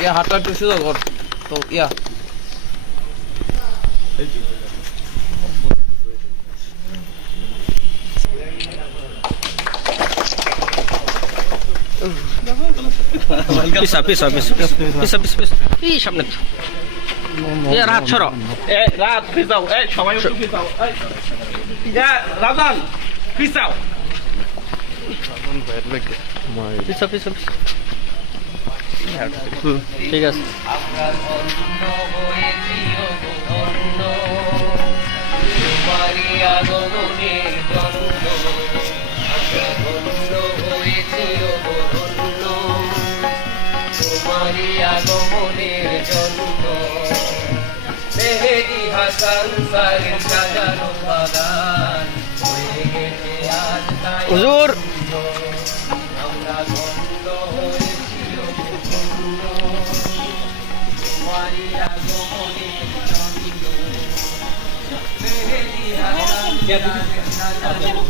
ইয়া হাতটা একটু সোজা কর তো ইয়া পিছা পিছা পিছা পিছা পিছা পিছা এই সামনে এ রাত সরো এ রাত পিছাও এ সবাই একটু পিছাও ইয়া রাজান পিছাও পিছা পিছা পিছা ঠিক আছে আগমনের জন্য মেহেদি হাসান স্যারের সাজানো বাগান হয়ে গেছে আজ তাই হুজুর আমরা ধন্য হয়েছি তোমারই আগমনের জন্য মেহেদি হাসান স্যারের সাজানো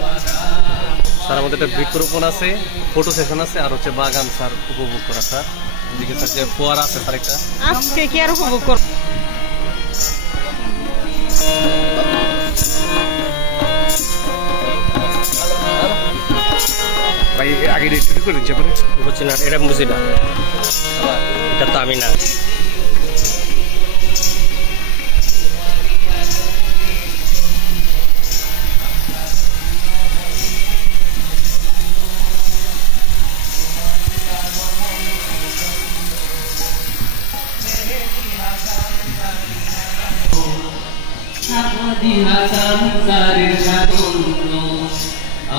বাগান স্যার আমাদের একটা বৃক্ষরোপণ আছে, ফটো সেশন আছে, আর হচ্ছে বাগান স্যার উপভোগ করা স্যার। এদিকে স্যার যে ফোয়ারা আছে স্যার একটা। আজকে কি আর উপভোগ কর ভাই আগে রেডি করে দিচ্ছে পরে বুঝছি না এটা বুঝি না এটা তো আমি না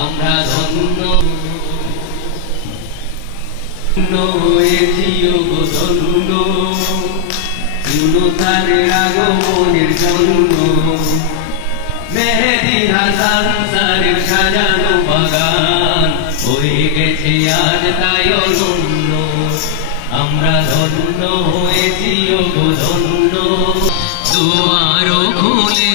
আমরা ধন্য হয়েছি গো ধন্য ইউনুসারের আগমনের জন্য মেহেদি হাসান স্যারের সাজানো বাগান হয়ে গেছে আজ তাই অনন্য আমরা ধন্য হয়েছি গো ধন্য দুয়ারও খুলে